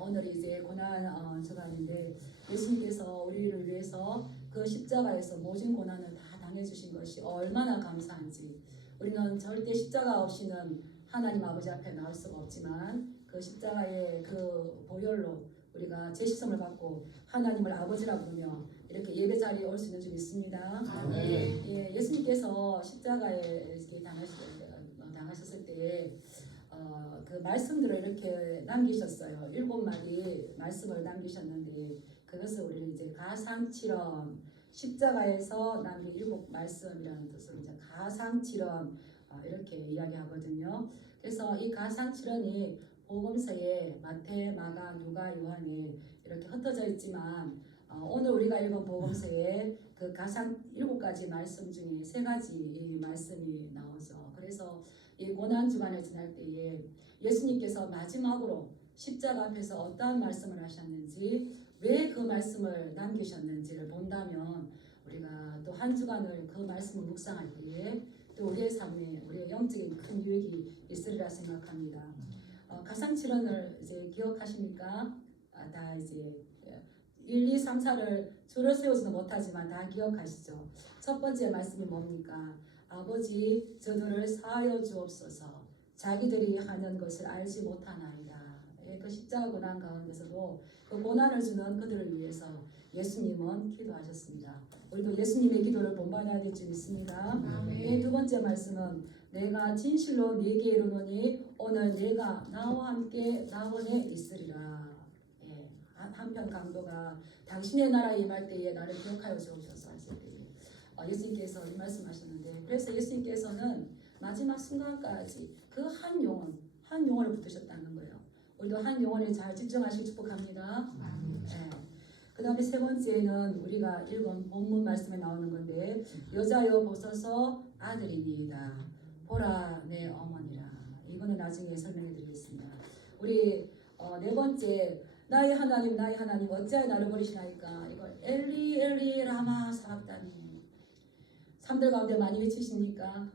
오늘이 이제 고난 주간인데 예수님께서 우리를 위해서 그 십자가에서 모진 고난을 다 당해주신 것이 얼마나 감사한지 우리는 절대 십자가 없이는 하나님 아버지 앞에 나올 수가 없지만 그 십자가의 그 보혈로 우리가 제시성을 갖고 하나님을 아버지라 부르며 이렇게 예배 자리에 올 수 있는 줄 믿습니다. 예, 예수님께서 십자가에 이렇게 당하셨을 때 그 말씀들을 이렇게 남기셨어요. 7마디 말씀을 남기셨는데 그것을 우리는 이제 가상칠언 십자가에서 남긴 7말씀이라는 뜻으로 이제 가상칠언 이렇게 이야기하거든요. 그래서 이 가상칠언이 복음서에 마태, 마가, 누가, 요한에 이렇게 흩어져 있지만 오늘 우리가 읽은 복음서에 그 가상 7가지 말씀 중에 3가지 말씀이 나오죠. 그래서 이 고난 주간을 지날 때에 예수님께서 마지막으로 십자가 앞에서 어떠한 말씀을 하셨는지 왜 그 말씀을 남기셨는지를 본다면 우리가 또 한 주간을 그 말씀을 묵상할 때에 또 우리의 삶에 우리의 영적인 큰 유익이 있으리라 생각합니다. 가상칠언을 이제 기억하십니까? 다 이제 1, 2, 3, 4를 줄을 세우지는 못하지만 다 기억하시죠? 첫 번째 말씀이 뭡니까? 아버지 저들을 사하여 주옵소서 자기들이 하는 것을 알지 못하나이다. 그 십자가 고난 가운데서도 그 고난을 주는 그들을 위해서 예수님은 기도하셨습니다. 우리도 예수님의 기도를 본받아야 될 줄 믿습니다. 두 번째 말씀은 내가 진실로 네게 이르노니 오늘 내가 나와 함께 나원에 있으리라. 예, 한편 강도가 당신의 나라에 임할 때에 나를 기억하여 주옵소서 하실 때에 예수님께서 이 말씀하셨는데 그래서 예수님께서는 마지막 순간까지 그 한 영혼을 붙드셨다는 거예요. 우리도 한 영혼에 잘 집중하시기 축복합니다. 네. 그 다음에 세 번째는 우리가 읽은 본문 말씀에 나오는 건데 여자여 보소서 아들이니이다. 보라 내 어머니라. 이거는 나중에 설명해 드리겠습니다. 우리 네 번째 나의 하나님 어찌하여 나를 버리시나이까. 이걸 엘리 엘리 라마 사박다니. 3들 가운데 많이 외치십니까?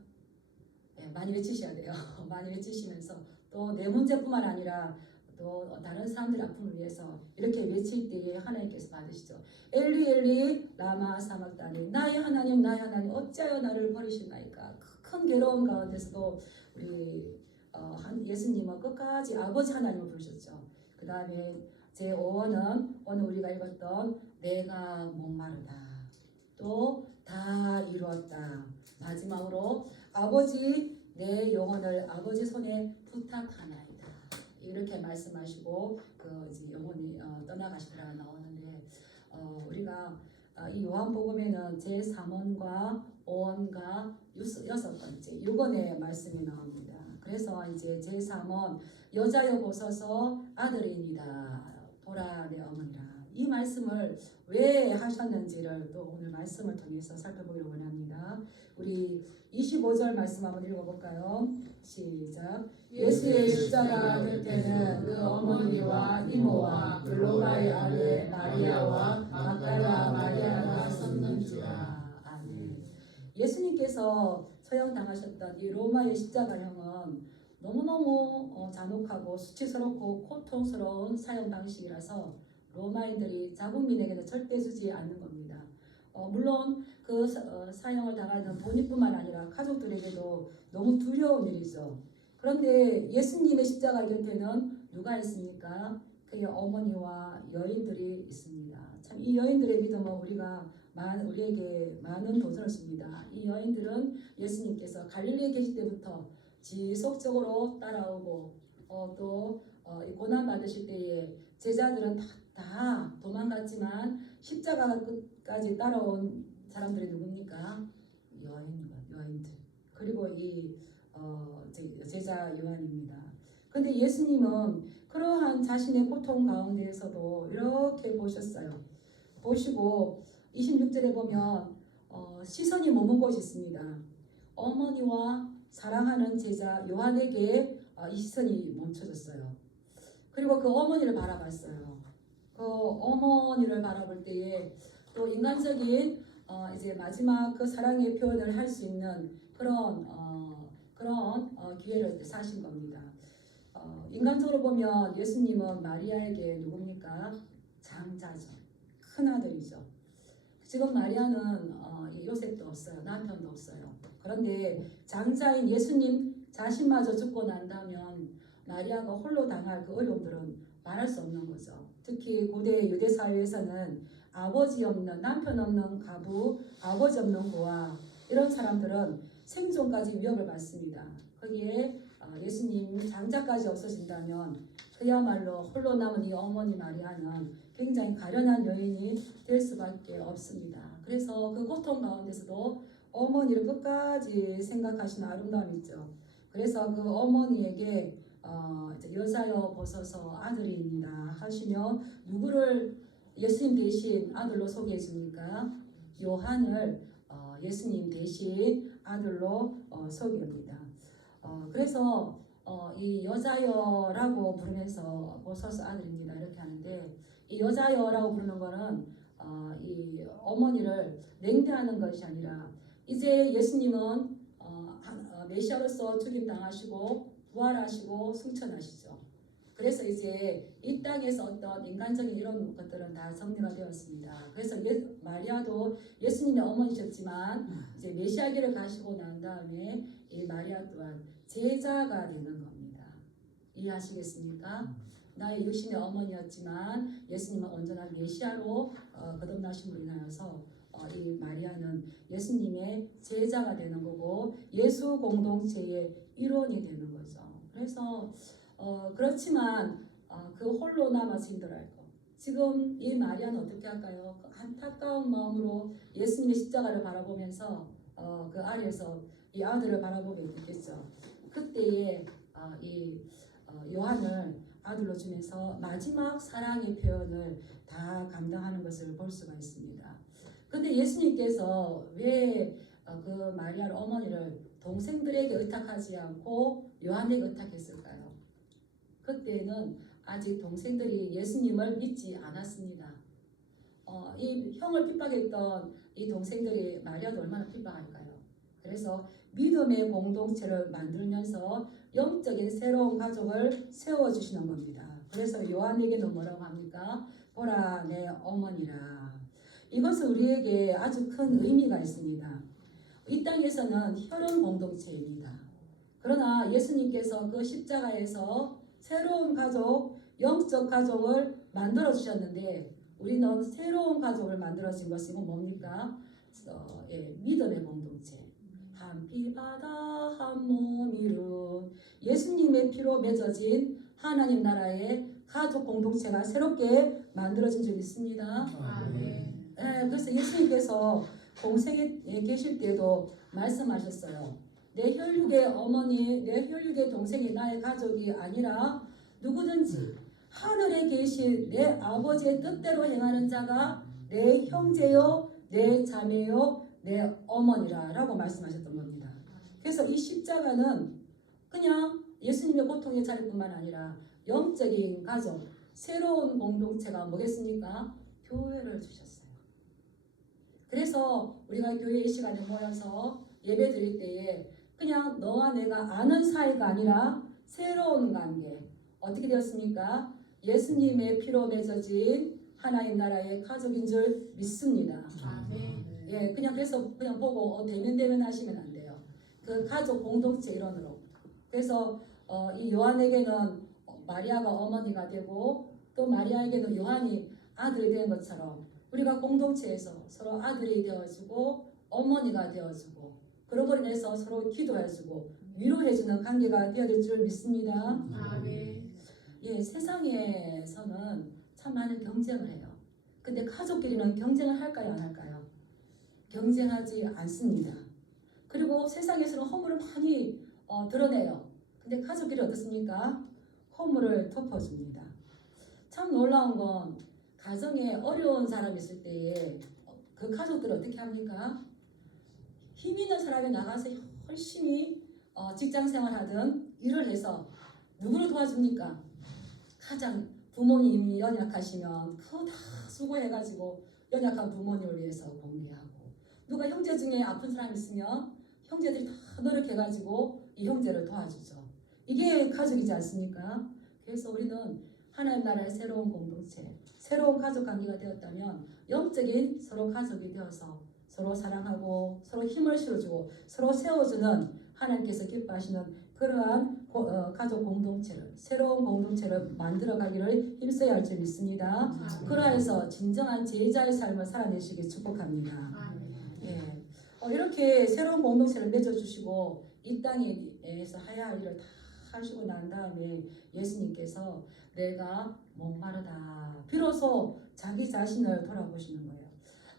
네, 많이 외치셔야 돼요. 많이 외치시면서 또 내 문제뿐만 아니라 또 다른 사람들 아픔을 위해서 이렇게 외칠 때에 하나님께서 받으시죠. 엘리 엘리 라마 사박다니. 나의 하나님 어찌하여 나를 버리시나이까. 큰 괴로움 가운데서도 우리 예수님은 끝까지 아버지 하나님을 부르셨죠. 그 다음에 제5원은 오늘 우리가 읽었던 내가 목마르다. 또 다 이루었다. 마지막으로 아버지 내 영혼을 아버지 손에 부탁하나이다. 이렇게 말씀하시고 그 이제 영혼이 떠나가시더라 나오는데 우리가 이 요한복음에는 제3원과 5원과 6번째 6원의 말씀이 나옵니다. 그래서 이제 제3원 여자여 보소서 아들이니이다. 보라 내 어머니라. 이 말씀을 왜 하셨는지를 또 오늘 말씀을 통해서 살펴보기를 원합니다. 우리 25절 말씀 한번 읽어볼까요? 시작. 예수의 십자가 곁에는 그 어머니와 이모와 글로바의 아내 마리아와 막달라 마리아가 섰는지라. 아멘. 예수님께서 처형당하셨던 이 로마의 십자가형은 너무너무 잔혹하고 수치스럽고 고통스러운 사형 방식이라서 로마인들이 자국민에게는 절대 주지 않는 겁니다. 물론 그 사형을 당하는 본인뿐만 아니라 가족들에게도 너무 두려운 일이죠. 그런데 예수님의 십자가 곁에는 누가 있습니까? 그의 어머니와 여인들이 있습니다. 참 이 여인들의 믿음은 우리에게 많은 도전을 줍니다. 이 여인들은 예수님께서 갈릴리에 계실 때부터 지속적으로 따라오고 또 고난 받으실 때에 제자들은 다 도망갔지만 십자가 끝까지 따라온 사람들이 누굽니까? 여인들. 그리고 이 제자 요한입니다. 그런데 예수님은 그러한 자신의 고통 가운데에서도 이렇게 보셨어요. 보시고 26절에 보면 시선이 머문 곳이 있습니다. 어머니와 사랑하는 제자 요한에게 이 시선이 멈춰졌어요. 그리고 그 어머니를 바라봤어요. 그 어머니를 바라볼 때에 또 인간적인 이제 마지막 그 사랑의 표현을 할 수 있는 그런 기회를 사신 겁니다. 인간적으로 보면 예수님은 마리아에게 누굽니까? 장자죠. 큰 아들이죠. 지금 마리아는 요셉도 없어요. 남편도 없어요. 그런데 장자인 예수님 자신마저 죽고 난다면 마리아가 홀로 당할 그 어려움들은 말할 수 없는 거죠. 특히 고대 유대 사회에서는 아버지 없는, 남편 없는 가부, 아버지 없는 고아, 이런 사람들은 생존까지 위협을 받습니다. 거기에 예수님 장자까지 없어진다면 그야말로 홀로 남은 이 어머니 마리아는 굉장히 가련한 여인이 될 수밖에 없습니다. 그래서 그 고통 가운데서도 어머니를 끝까지 생각하시는 아름다움이 있죠. 그래서 그 어머니에게 여자여 보소서 아들이니라 하시며 누구를 예수님 대신 아들로 소개해 줍니까? 요한을 예수님 대신 아들로 소개합니다. 그래서 이 여자여라고 부르면서 보소서 아들입니다 이렇게 하는데, 이 여자여라고 부르는 거는 이 어머니를 냉대하는 것이 아니라 이제 예수님은 메시아로서 죽임 당하시고 부활하시고 승천하시죠. 그래서 이제 이 땅에서 어떤 인간적인 이런 것들은 다 정리가 되었습니다. 그래서 마리아도 예수님의 어머니셨지만 이제 메시아기를 가시고 난 다음에 이 마리아 또한 제자가 되는 겁니다. 이해하시겠습니까? 나의 육신의 어머니였지만 예수님은 온전한 메시아로 거듭나심으로 인하여서 이 마리아는 예수님의 제자가 되는 거고 예수 공동체의 일원이 되는 거죠. 그래서 그렇지만 그 홀로 남아서 힘들어할 거. 지금 이 마리아는 어떻게 할까요? 그 안타까운 마음으로 예수님의 십자가를 바라보면서 그 아래에서 이 아들을 바라보게 됐겠죠. 그때에 이 요한을 아들로 주면서 마지막 사랑의 표현을 다 감당하는 것을 볼 수가 있습니다. 근데 예수님께서 왜 그 마리아를 어머니를 동생들에게 의탁하지 않고 요한에게 의탁했을까요? 그때는 아직 동생들이 예수님을 믿지 않았습니다. 이 형을 핍박했던 이 동생들이 마리아도 얼마나 핍박할까요? 그래서 믿음의 공동체를 만들면서 영적인 새로운 가족을 세워주시는 겁니다. 그래서 요한에게는 뭐라고 합니까? 보라 내 어머니라. 이것은 우리에게 아주 큰 의미가 있습니다. 이 땅에서는 혈연 공동체입니다. 그러나 예수님께서 그 십자가에서 새로운 가족, 영적 가족을 만들어 주셨는데 우리는 새로운 가족을 만들어 준 것이 뭡니까? 믿음의 공동체. 한 피 바다 한 몸 이룬 예수님의 피로 맺어진 하나님 나라의 가족 공동체가 새롭게 만들어진 줄 믿습니다. 아멘. 그래서 예수님께서 공생에 계실 때도 말씀하셨어요. 내 혈육의 어머니, 내 혈육의 동생이 나의 가족이 아니라 누구든지 하늘에 계신 내 아버지의 뜻대로 행하는 자가 내 형제요, 내 자매요, 내 어머니라 라고 말씀하셨던 겁니다. 그래서 이 십자가는 그냥 예수님의 고통의 자리뿐만 아니라 영적인 가족, 새로운 공동체가 뭐겠습니까? 교회를 주셨어요. 그래서 우리가 교회 이 시간에 모여서 예배 드릴 때에 그냥 너와 내가 아는 사이가 아니라 새로운 관계. 어떻게 되었습니까? 예수님의 피로 맺어진 하나님 나라의 가족인 줄 믿습니다. 아멘. 그냥 그래서 그냥 보고 대면 하시면 안 돼요. 그 가족 공동체 일원으로. 그래서 이 요한에게는 마리아가 어머니가 되고 또 마리아에게는 요한이 아들이 된 것처럼 우리가 공동체에서 서로 아들이 되어주고 어머니가 되어주고 그러고 인해서 서로 기도해주고 위로해주는 관계가 되어야 될 줄 믿습니다. 아멘. 세상에서는 참 많은 경쟁을 해요. 근데 가족끼리는 경쟁을 할까요, 안 할까요? 경쟁하지 않습니다. 그리고 세상에서는 허물을 많이 드러내요. 근데 가족끼리 어떻습니까? 허물을 덮어줍니다. 참 놀라운 건 가정에 어려운 사람이 있을 때에 그 가족들은 어떻게 합니까? 힘 있는 사람이 나가서 열심히 직장 생활하든 일을 해서 누구를 도와줍니까? 가장 부모님이 연약하시면 그거 다 수고해가지고 연약한 부모님을 위해서 공개하고 누가 형제 중에 아픈 사람 있으면 형제들이 다 노력해가지고 이 형제를 도와주죠. 이게 가족이지 않습니까? 그래서 우리는 하나님 나라의 새로운 공동체, 새로운 가족 관계가 되었다면 영적인 서로 가족이 되어서 서로 사랑하고 서로 힘을 실어주고 서로 세워주는 하나님께서 기뻐하시는 그러한 가족 공동체를, 새로운 공동체를 만들어가기를 힘써야 할 줄 믿습니다. 그러해서 진정한 제자의 삶을 살아내시길 축복합니다. 예. 이렇게 새로운 공동체를 맺어주시고 이 땅에서 해야 할 일을 다 하시고 난 다음에 예수님께서 내가 목마르다 비로소 자기 자신을 돌아보시는 거예요.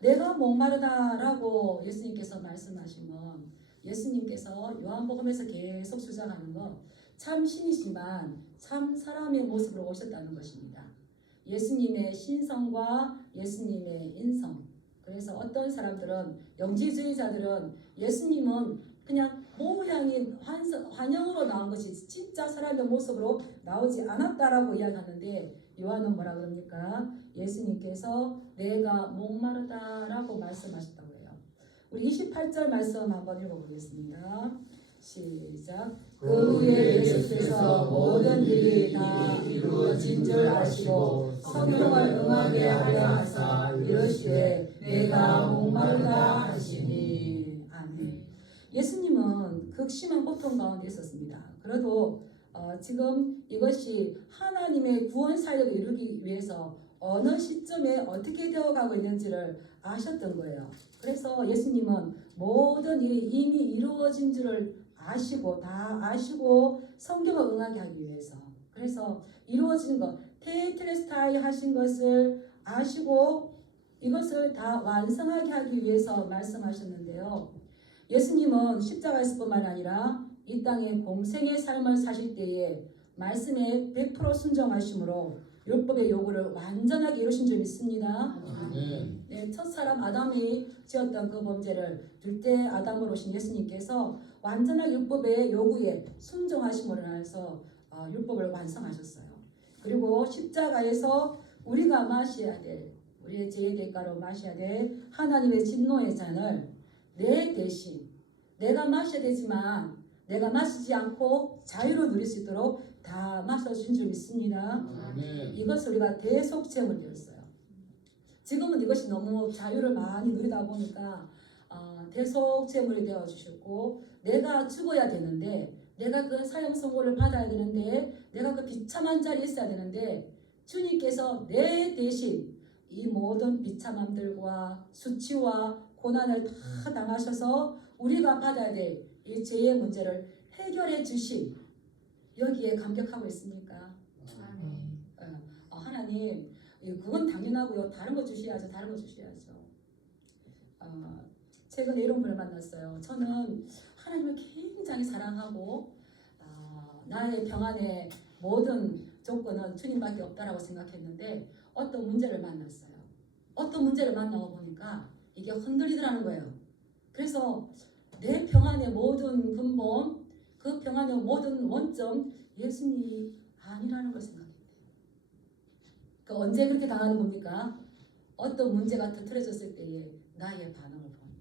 내가 목마르다라고 예수님께서 말씀하시면 예수님께서 요한복음에서 계속 주장하는 거 참 신이지만 참 사람의 모습으로 오셨다는 것입니다. 예수님의 신성과 예수님의 인성. 그래서 어떤 사람들은 영지주의자들은 예수님은 그냥 모양이 환영으로 나온 것이 진짜 사람의 모습으로 나오지 않았다라고 이야기하는데 요한은 뭐라 그럽니까? 예수님께서 내가 목마르다라고 말씀하셨다고 해요. 우리 28절 말씀 한번 읽어보겠습니다. 시작. 그 후에 예수께서 모든 일이 다 이루어진 줄 아시고 성령을 응하게 하려 하사 이르시되 내가 목마르다 하시니. 아멘. 예수님은 극심한 고통 가운데 있었습니다. 그래도 지금 이것이 하나님의 구원 사역을 이루기 위해서 어느 시점에 어떻게 되어가고 있는지를 아셨던 거예요. 그래서 예수님은 모든 일이 이미 이루어진 줄을 아시고 다 아시고 성경을 응하게 하기 위해서 그래서 이루어진 것 테텔레스타이 하신 것을 아시고 이것을 다 완성하게 하기 위해서 말씀하셨는데요. 예수님은 십자가에서 뿐만 아니라 이 땅에 공생의 삶을 사실 때에 말씀에 100% 순종하심으로 율법의 요구를 완전하게 이루신 줄 믿습니다. 네, 첫사람 아담이 지었던 그 범죄를 둘째 아담으로 오신 예수님께서 완전한 율법의 요구에 순종하심으로 인해서 율법을 완성하셨어요. 그리고 십자가에서 우리가 마셔야 될 우리의 죄의 대가로 마셔야 될 하나님의 진노의 잔을 내 대신 내가 마셔야 되지만 내가 마시지 않고 자유로 누릴 수 있도록 다 마셔주신 줄 믿습니다. 이것을 우리가 대속죄물 되었어요. 지금은 이것이 너무 자유를 많이 누리다 보니까 대속죄물이 되어주셨고 내가 죽어야 되는데 내가 그 사형 선고를 받아야 되는데 내가 그 비참한 자리에 있어야 되는데 주님께서 내 대신 이 모든 비참함들과 수치와 고난을 다 당하셔서 우리가 받아야 될 이 죄의 문제를 해결해 주신 여기에 감격하고 있습니까? 하나님 그건 당연하고요. 다른 거 주셔야죠. 다른 거 주셔야죠. 최근에 이런 분을 만났어요. 저는 하나님을 굉장히 사랑하고 나의 평안의 모든 조건은 주님밖에 없다라고 생각했는데 어떤 문제를 만났어요. 어떤 문제를 만나고 보니까 이게 흔들리더라는 거예요. 그래서 내 평안의 모든 근본, 그 평안의 모든 원점 예수님이 아니라는 걸 생각했대요. 그러니까 언제 그렇게 당하는 겁니까? 어떤 문제가 터뜨려졌을 때에 나의 반응을 보니.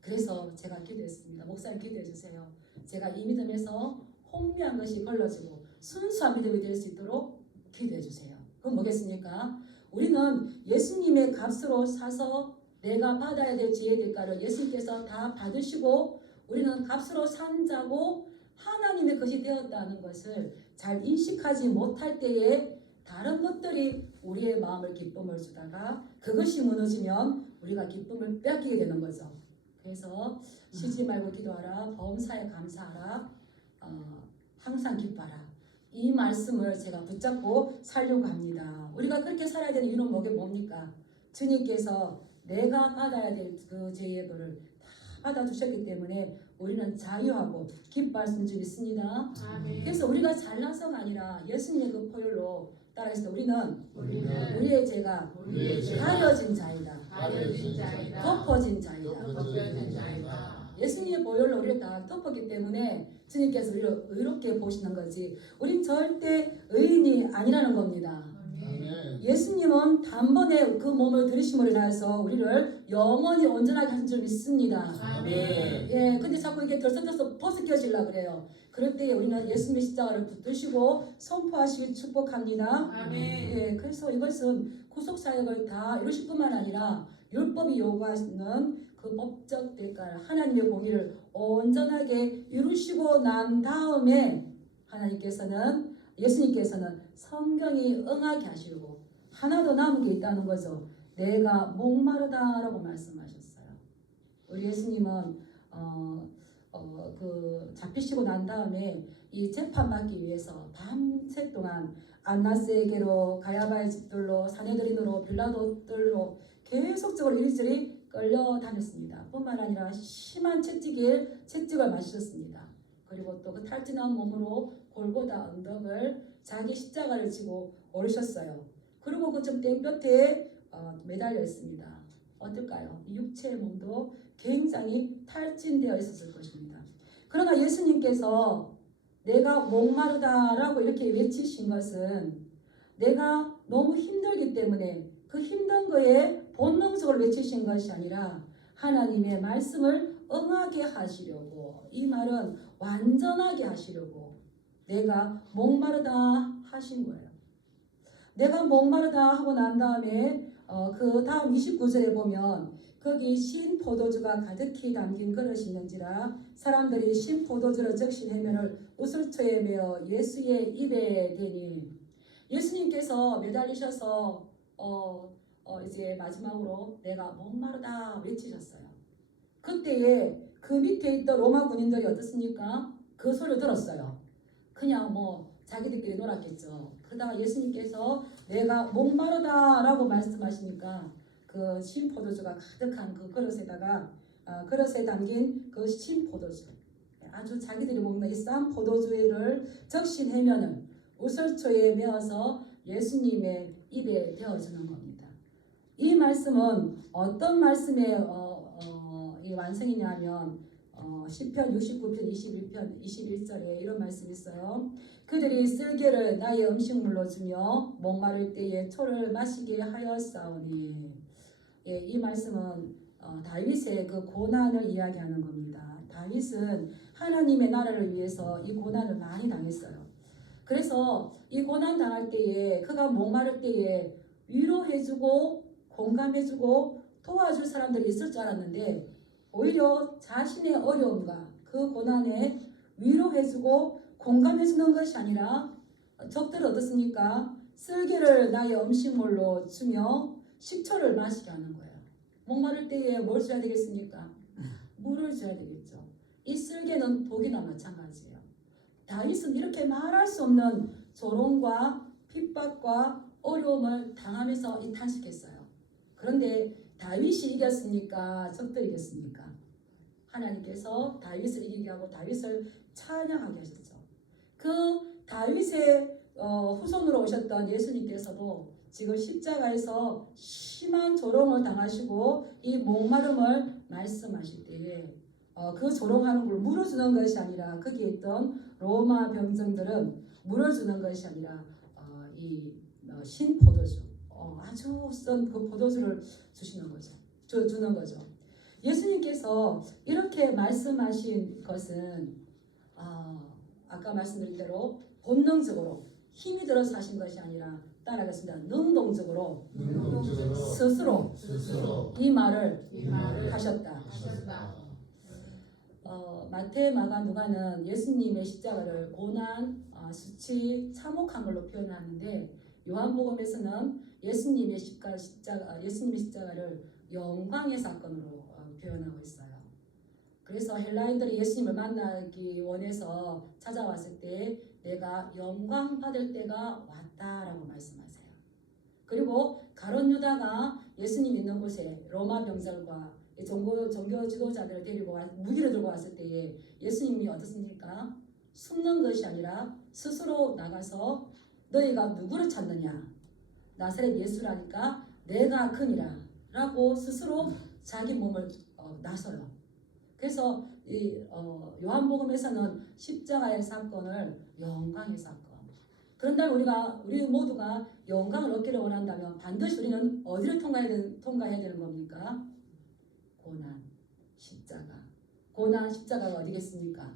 그래서 제가 기도했습니다. 목사님 기도해 주세요. 제가 이 믿음에서 혼미한 것이 걸러지고 순수한 믿음이 될 수 있도록 기도해 주세요. 그건 뭐겠습니까? 우리는 예수님의 값으로 사서 내가 받아야 될 죄의 대가를 예수님께서 다 받으시고 우리는 값으로 산 자고 하나님의 것이 되었다는 것을 잘 인식하지 못할 때에 다른 것들이 우리의 마음을 기쁨을 주다가 그것이 무너지면 우리가 기쁨을 뺏기게 되는 거죠. 그래서 쉬지 말고 기도하라, 범사에 감사하라, 항상 기뻐하라. 이 말씀을 제가 붙잡고 살려고 합니다. 우리가 그렇게 살아야 되는 이유는 뭡니까? 주님께서 내가 받아야 될 그 죄의 벌을 다 받아주셨기 때문에 우리는 자유하고 기뻐할 수 있는 줄 믿습니다. 그래서 우리가 잘나서가 아니라 예수님의 그 포율로 따라해서 우리는 우리의 죄가 가려진 자이다. 덮어진 자이다. 예수님의 보혈로 우리를 다 덮었기 때문에 주님께서 우리를 의롭게 보시는 거지 우린 절대 의인이 아니라는 겁니다. 예수님은 단번에 그 몸을 들이심으로 인해서 우리를 영원히 온전하게 하신 줄 믿습니다. 예, 근데 자꾸 이게 덜썩덜썩 벗겨지려고 그래요. 그럴 때 우리는 예수님의 십자가를 붙드시고 선포하시길 축복합니다. 아멘. 예, 그래서 이것은 구속 사역을 다 이루실 뿐만 아니라 율법이 요구하는 그 법적 대가를 하나님의 공의를 온전하게 이루시고 난 다음에 예수님께서는 성경이 응하게 하시고 하나도 남은 게 있다는 거죠. 내가 목마르다라고 말씀하셨어요. 우리 예수님은 잡히시고 난 다음에 이 재판받기 위해서 밤새 동안 안나스에게로 가야바의 집들로 사내들인으로 빌라도들로 계속적으로 이리저리 끌려다녔습니다. 뿐만 아니라 심한 채찍을 맞으셨습니다. 그리고 또 그 탈진한 몸으로 골고다 언덕을 자기 십자가를 지고 오르셨어요. 그리고 그 좀 땡볕에 매달려 있습니다. 어떨까요? 육체의 몸도 굉장히 탈진되어 있었을 것입니다. 그러나 예수님께서 내가 목마르다라고 이렇게 외치신 것은 내가 너무 힘들기 때문에 그 힘든 거에 본능적으로 외치신 것이 아니라 하나님의 말씀을 응하게 하시려고, 이 말은 완전하게 하시려고 내가 목마르다 하신 거예요. 내가 목마르다 하고 난 다음에 그 다음 29절에 보면 거기 신 포도주가 가득히 담긴 그릇이 있는지라 사람들이 신 포도주를 적신 해면을 우슬초에 메어 예수의 입에 대니, 예수님께서 매달리셔서 이제 마지막으로 내가 목마르다 외치셨어요. 그때에 그 밑에 있던 로마 군인들이 어떻습니까? 그 소리를 들었어요. 그냥 자기들끼리 놀았겠죠. 그러다가 예수님께서 내가 목마르다라고 말씀하시니까 그 신포도주가 가득한 그 그릇에다가 그릇에 담긴 그 신포도주, 아주 자기들이 먹는 이 싼 포도주를 적신 해면을 우슬초에 메어서 예수님의 입에 대어주는 겁니다. 이 말씀은 어떤 말씀의 이 완성이냐면 시편 69편 21편 21절에 이런 말씀이 있어요. 그들이 쓸개를 나의 음식물로 주며 목마를 때에 초를 마시게 하였사오니. 예, 이 말씀은 다윗의 그 고난을 이야기하는 겁니다. 다윗은 하나님의 나라를 위해서 이 고난을 많이 당했어요. 그래서 이 고난 당할 때에, 그가 목마를 때에 위로해주고 공감해주고 도와줄 사람들이 있을 줄 알았는데 오히려 자신의 어려움과 그 고난에 위로해주고 공감해주는 것이 아니라 적들은 어떻습니까? 쓸개를 나의 음식물로 주며 식초를 마시게 하는 거예요. 목마를 때에 뭘 줘야 되겠습니까? 물을 줘야 되겠죠. 이 쓸개는 독이나 마찬가지예요. 다윗은 이렇게 말할 수 없는 조롱과 핍박과 어려움을 당하면서 이 탄식했어요. 그런데 다윗이 이겼습니까? 적들이 이겼습니까? 하나님께서 다윗을 이기게 하고 다윗을 찬양하게 하셨죠. 그 다윗의 후손으로 오셨던 예수님께서도 지금 십자가에서 심한 조롱을 당하시고 이 목마름을 말씀하실 때에 그 조롱하는 걸 물어주는 것이 아니라 거기에 있던 로마 병정들은 물어주는 것이 아니라 이 신포도주, 아주 쓴 그 포도주를 주는 거죠. 예수님께서 이렇게 말씀하신 것은 아까 말씀드린 대로 본능적으로 힘이 들어서 하신 것이 아니라 따라하겠습니다. 능동적으로 스스로 이 말을 하셨다. 마태, 마가, 누가는 예수님의 십자가를 고난, 수치, 참혹한 걸로 표현하는데 요한복음에서는 예수님의 십자가를 영광의 사건으로 표현하고 있어요. 그래서 헬라인들이 예수님을 만나기 원해서 찾아왔을 때 내가 영광 받을 때가 왔다라고 말씀하세요. 그리고 가룟 유다가 예수님 있는 곳에 로마 병들과 종교 지도자들을 데리고 무기를 들고 왔을 때에 예수님이 어떻습니까? 숨는 것이 아니라 스스로 나가서 너희가 누구를 찾느냐? 나사렛 예수라니까 내가 그니라 라고 스스로 자기 몸을 나서요. 그래서 이 요한복음에서는 십자가의 사건을 영광의 사건. 그런다면 우리 모두가 영광을 얻기를 원한다면 반드시 우리는 어디를 통과해야 되는 겁니까? 고난, 십자가. 고난, 십자가가 어디겠습니까?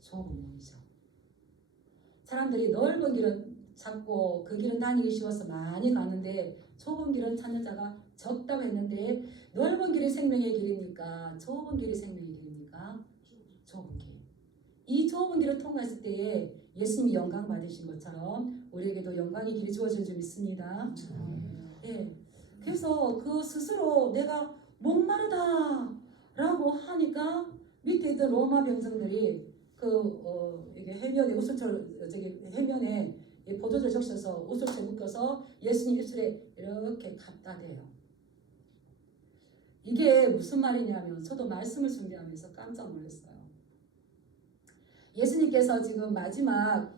소금이죠. 사람들이 넓은 길은 찾고 그 길은 다니기 쉬워서 많이 가는데 좁은 길은 찾는 자가 적다고 했는데 넓은 길이 생명의 길입니까? 좁은 길이 생명의 길입니까? 좁은 길. 이 좁은 길을 통과했을 때에 예수님이 영광 받으신 것처럼 우리에게도 영광의 길이 주어질 줄 믿습니다. 예. 그래서 그 스스로 내가 목마르다라고 하니까 밑에 있던 로마 병정들이 이게 해면에 우슬철 저기 해면에 이 보조를 적셔서 우슬철 묶어서 예수님 입술에 이렇게 갖다 대요. 이게 무슨 말이냐면 저도 말씀을 준비하면서 깜짝 놀랐어요. 예수님께서 지금 마지막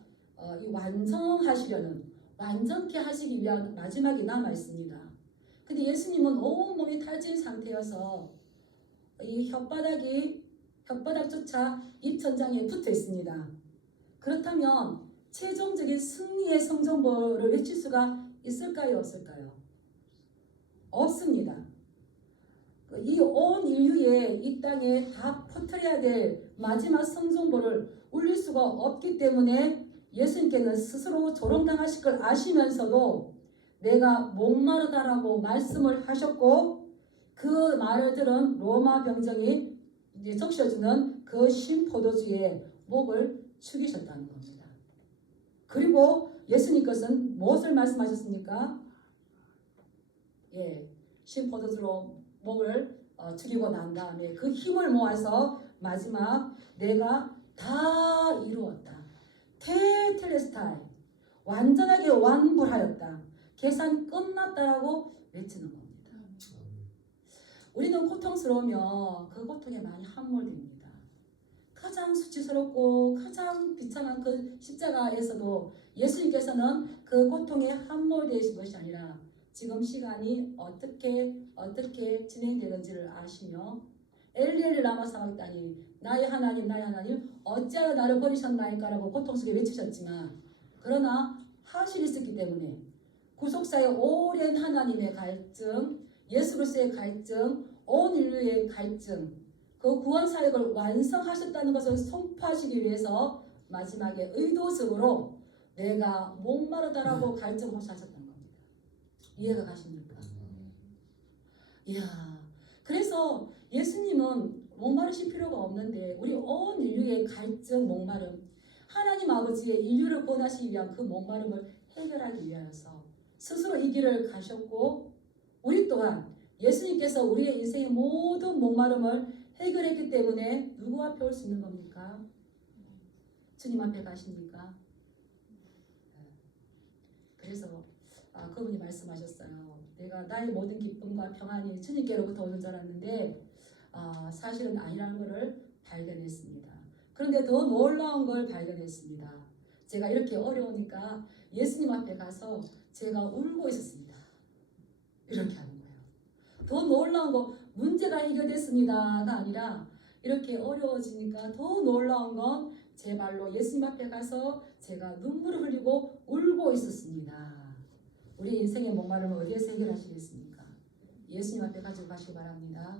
이 완전케 하시기 위한 마지막이 남아 있습니다. 근데 예수님은 온몸이 탈진 상태여서 이 혓바닥조차 입천장에 붙어 있습니다. 그렇다면 최종적인 승리의 성전보를 외칠 수가 있을까요? 없을까요? 없습니다. 이 온 인류에 이 땅에 다 퍼뜨려야 될 마지막 성전보를 울릴 수가 없기 때문에 예수님께는 스스로 조롱당하실 걸 아시면서도 내가 목마르다라고 말씀을 하셨고 그 말을 들은 로마 병정이 적셔주는 그 신포도주에 목을 축이셨다는 겁니다. 그리고 예수님께서는 무엇을 말씀하셨습니까? 예, 신포도주로 목을 축이고 난 다음에 그 힘을 모아서 마지막 내가 다 이루었다. 테텔레스타이 완전하게 완불하였다. 계산 끝났다라고 외치는 겁니다. 우리는 고통스러우면 그 고통에 많이 함몰됩니다. 가장 수치스럽고 가장 비참한 그 십자가에서도 예수님께서는 그 고통에 함몰되신 것이 아니라 지금 시간이 어떻게 진행되는지를 아시며 엘리엘리 라마 사박다니 나의 하나님 어찌하여 나를 버리셨나이까라고 고통 속에 외치셨지만 그러나 하실이 있었기 때문에 구속사의 오랜 하나님의 갈증, 예수 그리스도의 갈증, 온 인류의 갈증, 그 구원 사역을 완성하셨다는 것을 선포하시기 위해서 마지막에 의도적으로 내가 목마르다라고 갈증하셨다는 겁니다. 이해가 가십니까? 이야, 그래서 예수님은 목마르실 필요가 없는데 우리 온 인류의 갈증, 목마름, 하나님 아버지의 인류를 구원하시기 위한 그 목마름을 해결하기 위하여서 스스로 이 길을 가셨고 우리 또한 예수님께서 우리의 인생의 모든 목마름을 해결했기 때문에 누구 앞에 올 수 있는 겁니까? 주님 앞에 가십니까? 그래서 그분이 말씀하셨어요. 내가 나의 모든 기쁨과 평안이 주님께로부터 오는 줄 알았는데 사실은 아니라는 것을 발견했습니다. 그런데 더 놀라운 걸 발견했습니다. 제가 이렇게 어려우니까 예수님 앞에 가서 제가 울고 있었습니다. 이렇게 하는 거예요. 더 놀라운 거 문제가 해결됐습니다가 아니라 이렇게 어려워지니까 더 놀라운 건 제 발로 예수님 앞에 가서 제가 눈물을 흘리고 울고 있었습니다. 우리 인생의 목마름을 어디에서 해결하시겠습니까? 예수님 앞에 가지고 가시기 바랍니다.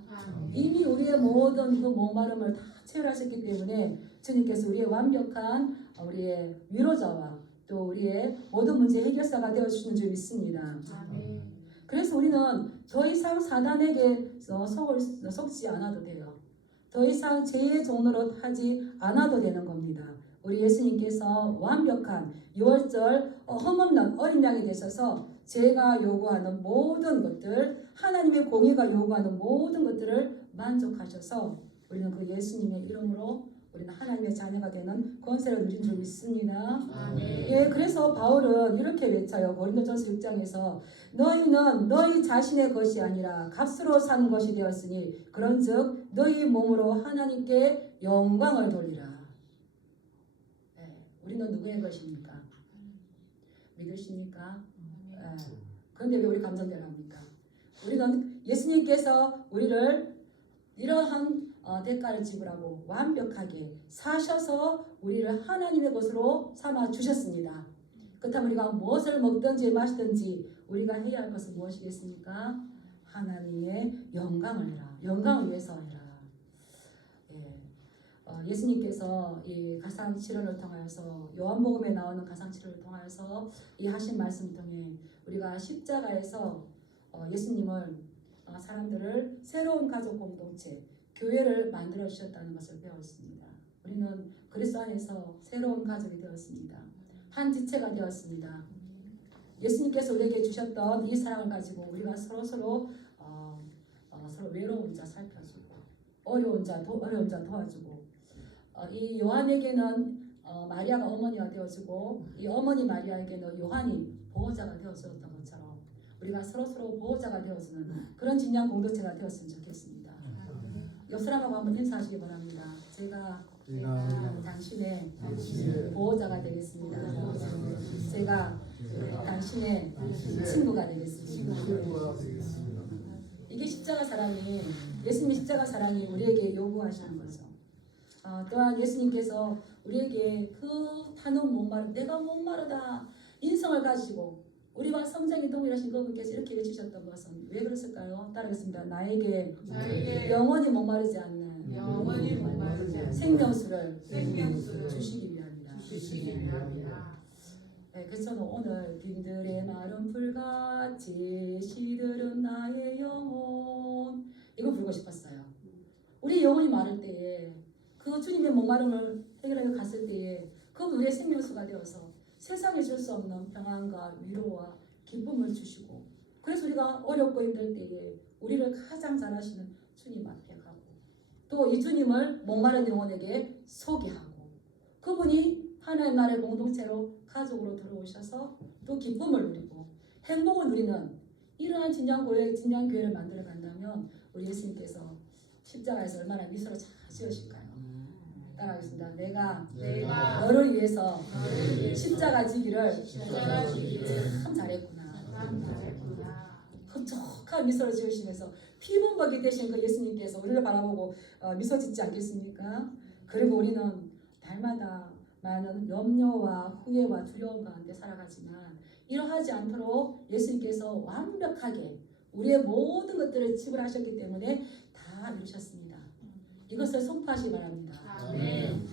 이미 우리의 모든 그 목마름을 다 채울하셨기 때문에 주님께서 우리의 완벽한 우리의 위로자와 또 우리의 모든 문제 해결사가 되어주시는 줄 믿습니다. 그래서 우리는 더 이상 사단에게 속지 않아도 돼요. 더 이상 죄의 종로로 하지 않아도 되는 겁니다. 우리 예수님께서 완벽한 유월절 흠없는 어린 양이 되셔서 제가 요구하는 모든 것들, 하나님의 공의가 요구하는 모든 것들을 만족하셔서 우리는 그 예수님의 이름으로 우리는 하나님의 자녀가 되는 권세를 누린 줄 믿습니다. 예, 그래서 바울은 이렇게 외쳐요. 고린도전서 6장에서 너희는 너희 자신의 것이 아니라 값으로 산 것이 되었으니 그런즉 너희 몸으로 하나님께 영광을 돌리라. 예, 우리는 누구의 것입니까? 믿으십니까? 예, 그런데 왜 우리 감정결합니까? 우리는 예수님께서 우리를 이러한 대가를 지불하고 완벽하게 사셔서 우리를 하나님의 것으로 삼아 주셨습니다. 그렇다면 우리가 무엇을 먹든지 마시든지 우리가 해야 할 것은 무엇이겠습니까? 하나님의 영광을 해라. 영광을 위해서 해라. 예. 예수님께서 이 가상 치료를 통하여서 요한복음에 나오는 가상 치료를 통하여서 이 하신 말씀 통해 우리가 십자가에서 예수님을 사람들을 새로운 가족 공동체 교회를 만들어 주셨다는 것을 배웠습니다. 우리는 그리스도 안에서 새로운 가족이 되었습니다. 한 지체가 되었습니다. 예수님께서 우리에게 주셨던 이 사랑을 가지고 우리가 서로 외로운 자 살펴주고 어려운 자 도와주고 이 요한에게는 마리아가 어머니가 되어주고 이 어머니 마리아에게는 요한이 보호자가 되어주었던 것처럼 우리가 서로 보호자가 되어주는 그런 진양 공동체가 되었으면 좋겠습니다. 옆 사람하고 한번 인사하시기 바랍니다. 제가 당신의 보호자가 되겠습니다. 제가 당신의 친구가 되겠습니다. 이게 십자가 사랑이 예수님의 십자가 사랑이 우리에게 요구하시는 거죠. 또한 예수님께서 우리에게 그 타는 목마름 내가 목마르다 인성을 가지고 우리와 성장이 동일하신 그분께서 이렇게 외치셨던 것은 왜 그랬을까요? 따르겠습니다. 나에게 영원히 목마르지 않는 생명수를 주시기 위함이다. 네, 그래서 저는 오늘 빈들의 마른 불같이 시들은 나의 영혼 이거 부르고 싶었어요. 우리 영혼이 마를 때에 그 주님의 목마름을 해결하여 갔을 때에 그분 우리의 생명수가 되어서 세상에 줄 수 없는 평안과 위로와 기쁨을 주시고 그래서 우리가 어렵고 힘들 때에 우리를 가장 잘 아시는 주님 앞에 가고 또 이 주님을 목마른 영혼에게 소개하고 그분이 하나님 나라의 공동체로 가족으로 들어오셔서 또 기쁨을 누리고 행복을 누리는 이러한 진양교회를 만들어 간다면 우리 예수님께서 십자가에서 얼마나 미소를 잘 지으실까요? 따라하겠습니다. 내가 너를 위해서 십자가 지기를 참 잘했구나. 흡족한 미소를 지으시면서 피문복이 되신 그 예수님께서 우리를 바라보고 미소 짓지 않겠습니까? 그리고 우리는 날마다 많은 염려와 후회와 두려움 가운데 살아가지만 이러하지 않도록 예수님께서 완벽하게 우리의 모든 것들을 지불하셨기 때문에 다 이루셨습니다. 이것을 선포하시기 바랍니다.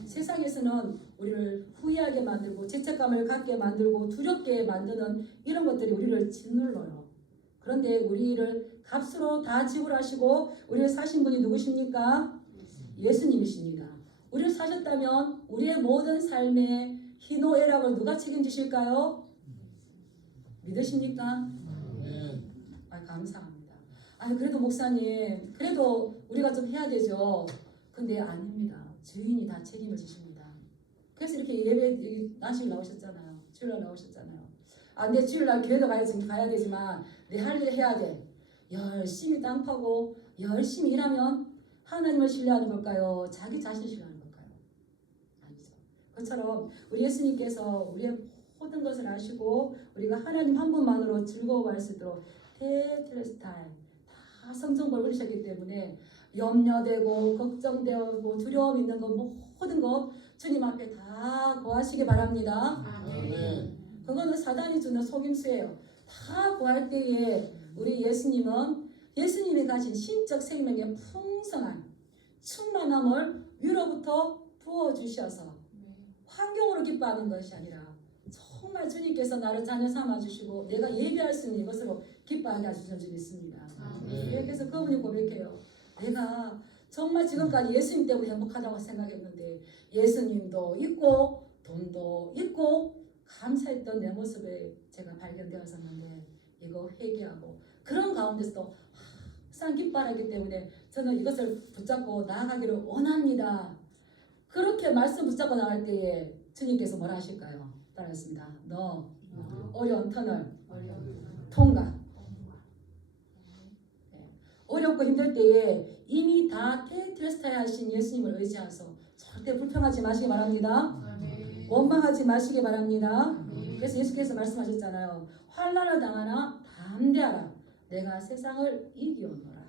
세상에서는 우리를 후회하게 만들고 죄책감을 갖게 만들고 두렵게 만드는 이런 것들이 우리를 짓눌러요. 그런데 우리를 값으로 다 지불하시고 우리를 사신 분이 누구십니까? 예수님이십니다. 우리를 사셨다면 우리의 모든 삶의 희노애락을 누가 책임지실까요? 믿으십니까? 감사합니다. 그래도 목사님 그래도 우리가 좀 해야 되죠. 근데 아닙니다. 주인이 다 책임을 지십니다. 그래서 이렇게 예배 나실 나오셨잖아요. 주일날 나오셨잖아요. 내 주일날 교회도 가야 되지만 내 할 일 해야 돼. 열심히 땅 파고 열심히 일하면 하나님을 신뢰하는 걸까요? 자기 자신을 신뢰하는 걸까요? 아니죠. 그것처럼 우리 예수님께서 우리의 모든 것을 아시고 우리가 하나님 한 분만으로 즐거워할 수 있도록 테텔레스타일 다 성정벌 올리셨기 때문에 염려되고 걱정되고 두려움 있는 것 모든 것 주님 앞에 다 고하시기 바랍니다. 그거는 사단이 주는 속임수예요. 다 구할 때에 우리 예수님이 가진 신적 생명의 풍성한 충만함을 위로부터 부어주셔서 환경으로 기뻐하는 것이 아니라 정말 주님께서 나를 자녀 삼아주시고 내가 예배할 수 있는 이것으로 기뻐하게 하시는 줄 믿습니다. 그래서 그분이 고백해요. 내가 정말 지금까지 예수님 때문에 행복하다고 생각했는데 예수님도 있고 돈도 있고 감사했던 내 모습에 제가 발견되었었는데 이거 회개하고 그런 가운데서도 항상 기뻐하기 때문에 저는 이것을 붙잡고 나아가기를 원합니다. 그렇게 말씀 붙잡고 나갈 때에 주님께서 뭐라 하실까요? 따라했습니다. 너 어려운 터널 통과. 어렵고 힘들 때에 이미 다 테텔레스타이 하신 예수님을 의지하셔서 절대 불평하지 마시기 바랍니다. 원망하지 마시기 바랍니다. 그래서 예수께서 말씀하셨잖아요. 환난을 당하나 담대하라. 내가 세상을 이기었노라.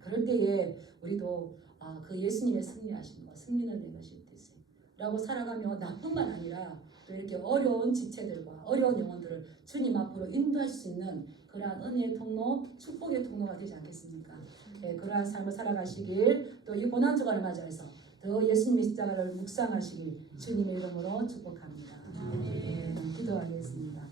그럴 때에 우리도 그 예수님의 승리하신 것, 승리는 내 것이 되세. 라고 살아가며 나뿐만 아니라 또 이렇게 어려운 지체들과 어려운 영혼들을 주님 앞으로 인도할 수 있는 그러한 은혜의 통로, 축복의 통로가 되지 않겠습니까? 그러한 삶을 살아가시길 또 이 고난주간을 맞이해서 더 예수님의 십자가를 묵상하시길 주님의 이름으로 축복합니다. 네, 기도하겠습니다.